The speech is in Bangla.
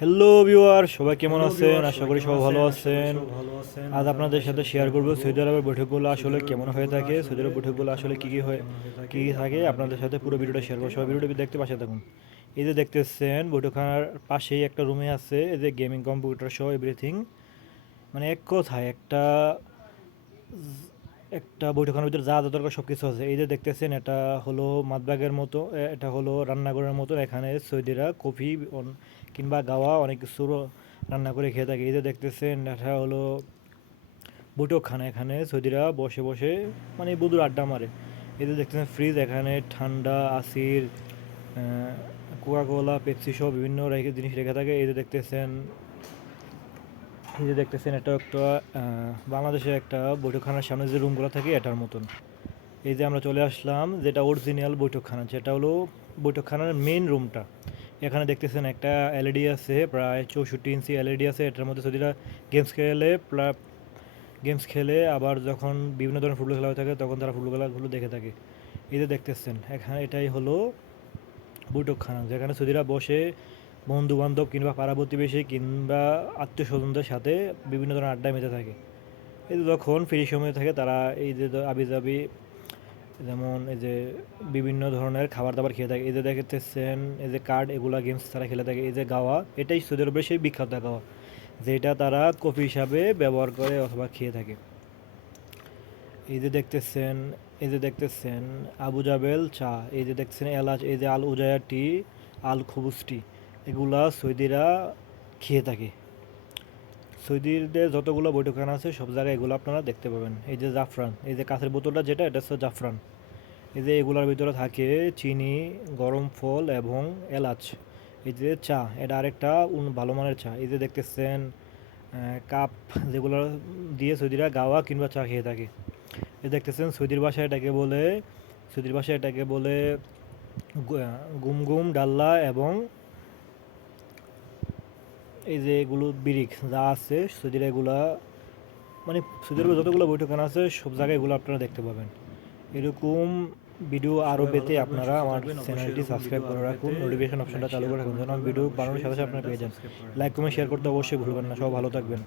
হ্যালো ভিউয়ার সবাই কেমন আছেন? আশা করি সবাই ভালো আছেন? আজ আপনাদের সাথে শেয়ার করব সৌদি আরবের বৈঠকগুলো আসলে কেমন হয়ে থাকে সৌদি আরবের বৈঠকগুলো আসলে কী কী হয় কী কী থাকে আপনাদের সাথে পুরো ভিডিওটা শেয়ার করব। সবাই ভিডিওটা দেখতে পাশে থাকুন। এই যে দেখতেছেন বৈঠকখানার পাশেই একটা রুমে আছে। এই যে গেমিং কম্পিউটার সহ এভরিথিং মানে এক কথায় একটা একটা বৈঠকখানার ভিতরে যা যা দরকার সব কিছু আছে। এই যে দেখতেছেন, এটা হলো মাদবাগের মতো এটা হলো রান্নাঘরের মতো। এখানে সৌদিরা কফি কিংবা গাওয়া অনেক কিছু রান্না করে খেয়ে থাকে। এই যে দেখতেছেন, এটা হলো বৈঠকখানা। এখানে সৌদিরা বসে বসে মানে বুধুর আড্ডা মারে। এই যে দেখতেছেন, ফ্রিজ এখানে ঠান্ডা আসির কোকা কোলা পেপসি সহ বিভিন্ন জিনিস রেখে থাকে। এই যে দেখতেছেন এই যে দেখতেছেন, এটা একটা বাংলাদেশের একটা বৈঠকখানার সামনে যে রুমগুলো থাকে, এটার মতন। এই যে আমরা চলে আসলাম, যেটা অরিজিনাল বৈঠকখানা যেটা হলো বৈঠকখানার মেন রুমটা এখানে দেখতেছেন একটা এলইডি আছে, প্রায় চৌষট্টি ইঞ্চি এলইডি আছে, এটার মধ্যে যদি গেমস খেলে গেমস খেলে, আবার যখন বিভিন্ন ধরনের ফুটবল খেলা হয়ে থাকে, তখন তারা ফুটবল খেলাগুলো দেখে থাকে। এই যে দেখতেছেন, এখানে এটাই হলো বৈঠকখানা, যেখানে সুদীরা বসে বন্ধু বান্ধব কিংবা পাড়া প্রতিবেশী কিংবা আত্মীয় স্বজনদের সাথে বিভিন্ন ধরনের আড্ডা মেতে থাকে এই যে যখন ফ্রি সময় থাকে তারা এই যে আবি যাবি যেমন এই যে বিভিন্ন ধরনের খাবার দাবার খেয়ে থাকে এই যে দেখতেছেন এই যে কার্ড এগুলা গেমস তারা খেলে থাকে এই যে গাওয়া এটাই সৌদি আরবের সেই বিখ্যাত গাওয়া যেটা তারা কফি হিসাবে ব্যবহার করে অথবা খেয়ে থাকে এই যে দেখতেছেন এই যে দেখতেছেন আবু জাবেল চা এই যে দেখতেছেন এলাচ এই যে আল উজায়া টি আল খুবুস টি এগুলা সৌদিরা খেয়ে থাকে। সৌদিদের যতগুলো বৈঠকখানা আছে সব জায়গায় এগুলো আপনারা দেখতে পাবেন। এই যে জাফরান এই যে কাঁচের বোতলটা যেটা এটা হচ্ছে জাফরান। এই যে এগুলোর ভিতরে থাকে চিনি গরম ফল এবং এলাচ। এই যে চা এটা আরেকটা ভালো মানের চা। এই যে দেখতেছেন কাপ যেগুলো দিয়ে সৌদিরা গাওয়া কিংবা চা খেয়ে থাকে। এই দেখতেছেন সৌদির ভাষায় এটাকে বলে সৌদির ভাষায় এটাকে বলে গু- আহ, গুমগুম ডাল্লা এবং এই যে এগুলো বিরিক যা আছে সৌদির এগুলা মানে সৌদির যতগুলো বৈঠক আছে, সব জায়গায় এগুলো আপনারা দেখতে পাবেন। এরকম ভিডিও আরও পেতে আপনারা আমার চ্যানেলটি সাবস্ক্রাইব করে রাখুন নোটিফিকেশন অপশনটা চালু করে রাখুন, যেন ভিডিও বানানোর সাথে সাথে আপনারা পেয়ে যান। লাইক কমেন্ট শেয়ার করতে অবশ্যই ভুলবেন না। সব ভালো থাকবেন।